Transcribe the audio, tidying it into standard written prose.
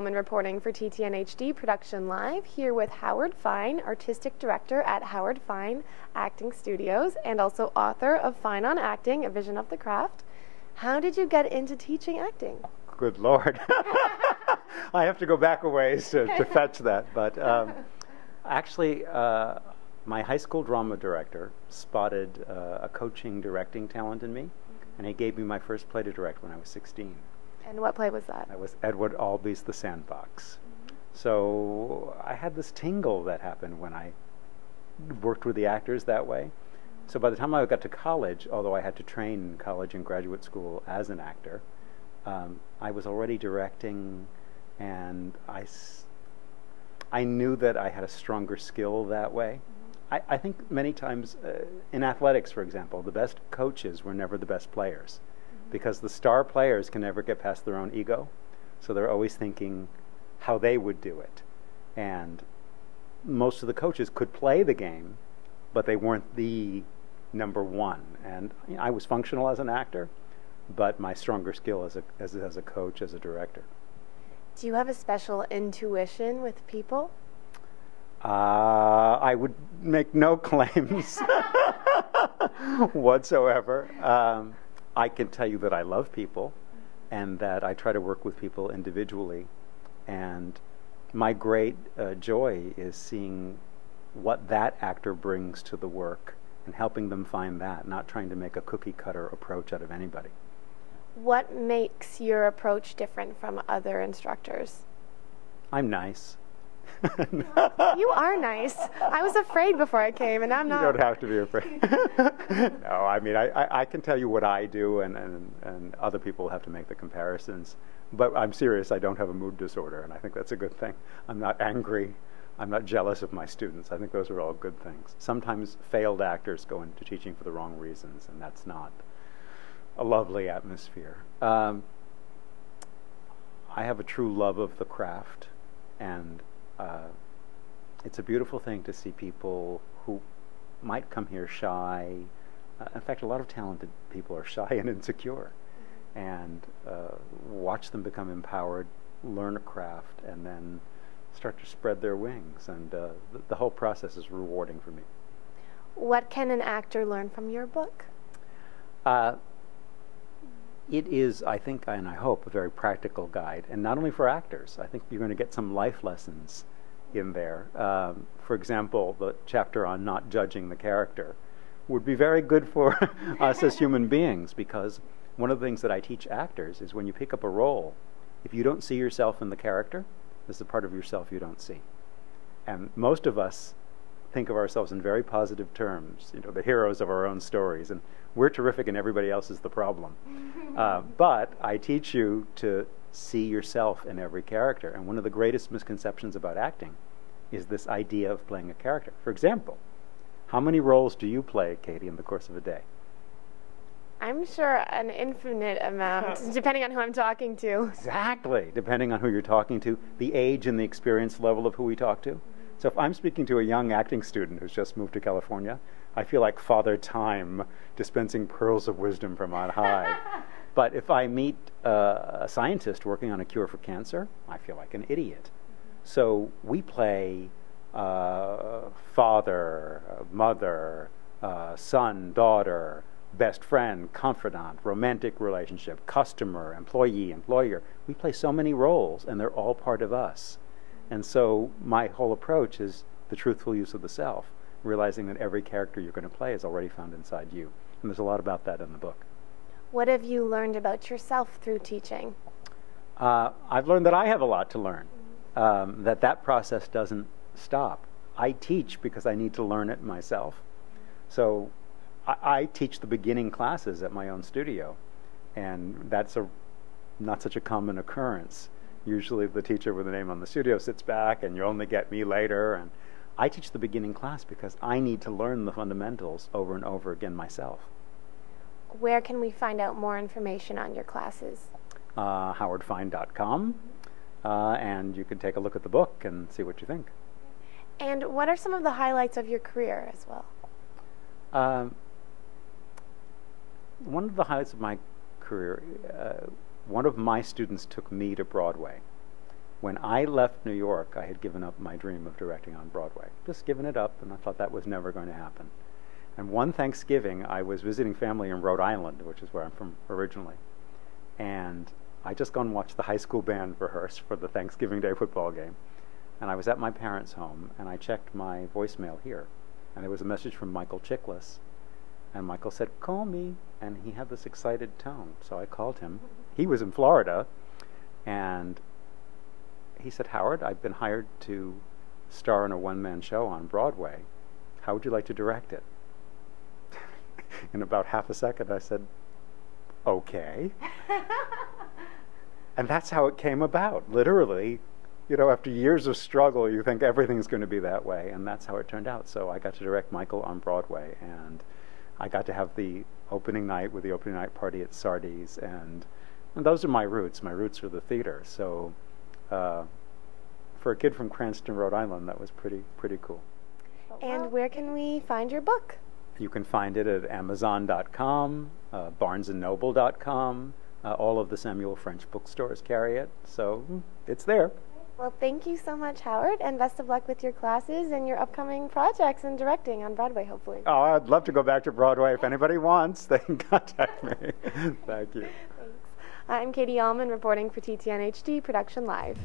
UHLMANN reporting for TTNHD Production Live, here with Howard Fine, Artistic Director at Howard Fine Acting Studios, and also author of Fine on Acting, A Vision of the Craft. How did you get into teaching acting? Good Lord. I have to go back a ways to fetch that. But actually, my high school drama director spotted a coaching directing talent in me, and he gave me my first play to direct when I was 16. And what play was that? That was Edward Albee's The Sandbox. So I had this tingle that happened when I worked with the actors that way. So by the time I got to college, although I had to train in college and graduate school as an actor, I was already directing, and I knew that I had a stronger skill that way. I think many times in athletics, for example, the best coaches were never the best players, because the star players can never get past their own ego, so they're always thinking how they would do it. And most of the coaches could play the game, but they weren't the number one. And you know, I was functional as an actor, but my stronger skill as a coach, as a director. Do you have a special intuition with people? I would make no claims whatsoever. I can tell you that I love people and that I try to work with people individually. And my great joy is seeing what that actor brings to the work and helping them find that, not trying to make a cookie-cutter approach out of anybody. What makes your approach different from other instructors? I'm nice. You are nice. I was afraid before I came, and I'm not. You don't have to be afraid. No, I mean, I can tell you what I do, and other people have to make the comparisons. But I'm serious, I don't have a mood disorder, and I think that's a good thing. I'm not angry. I'm not jealous of my students. I think those are all good things. Sometimes failed actors go into teaching for the wrong reasons, and that's not a lovely atmosphere. I have a true love of the craft, and it's a beautiful thing to see people who might come here shy. In fact, a lot of talented people are shy and insecure, and watch them become empowered, learn a craft, and then start to spread their wings. And the whole process is rewarding for me. What can an actor learn from your book? It is, I think, and I hope, a very practical guide, and not only for actors. I think you're going to get some life lessons in there. For example, the chapter on not judging the character would be very good for us as human beings, because one of the things that I teach actors is when you pick up a role, if you don't see yourself in the character, there's a part of yourself you don't see. And most of us think of ourselves in very positive terms, you know, the heroes of our own stories, and we're terrific and everybody else is the problem. But I teach you to see yourself in every character, and one of the greatest misconceptions about acting is this idea of playing a character. For example, how many roles do you play, Katie, in the course of a day? I'm sure an infinite amount, depending on who I'm talking to. Exactly, depending on who you're talking to, the age and the experience level of who we talk to. So if I'm speaking to a young acting student who's just moved to California, I feel like Father Time dispensing pearls of wisdom from on high. But if I meet a scientist working on a cure for cancer, I feel like an idiot. So we play father, mother, son, daughter, best friend, confidant, romantic relationship, customer, employee, employer. We play so many roles, and they're all part of us. And so my whole approach is the truthful use of the self, realizing that every character you're going to play is already found inside you. And there's a lot about that in the book. What have you learned about yourself through teaching? I've learned that I have a lot to learn, that process doesn't stop. I teach because I need to learn it myself. So I teach the beginning classes at my own studio, and that's not such a common occurrence. Usually the teacher with the name on the studio sits back and you only get me later. And I teach the beginning class because I need to learn the fundamentals over and over again myself. Where can we find out more information on your classes? howardfine.com, and you can take a look at the book and see what you think. And what are some of the highlights of your career as well? One of the highlights of my career, one of my students took me to Broadway. When I left New York, I had given up my dream of directing on Broadway. Just given it up, and I thought that was never going to happen. And one Thanksgiving, I was visiting family in Rhode Island, which is where I'm from originally. And I just gone and watched the high school band rehearse for the Thanksgiving Day football game. And I was at my parents' home, and I checked my voicemail here. And there was a message from Michael Chiklis. And Michael said, "Call me." And he had this excited tone. So I called him. He was in Florida. And he said, "Howard, I've been hired to star in a one-man show on Broadway. How would you like to direct it?" In about half a second, I said, "Okay." And that's how it came about. Literally, you know, after years of struggle, you think everything's going to be that way. And that's how it turned out. So I got to direct Michael on Broadway. And I got to have the opening night with the opening night party at Sardi's. And those are my roots. My roots are the theater. So for a kid from Cranston, Rhode Island, that was pretty cool. And where can we find your book? You can find it at Amazon.com, BarnesandNoble.com. All of the Samuel French bookstores carry it, so it's there. Well, thank you so much, Howard, and best of luck with your classes and your upcoming projects and directing on Broadway, hopefully. Oh, I'd love to go back to Broadway. If anybody wants, they can contact me. Thank you. Thanks. I'm Katie UHLMANN reporting for TTNHD Production Live.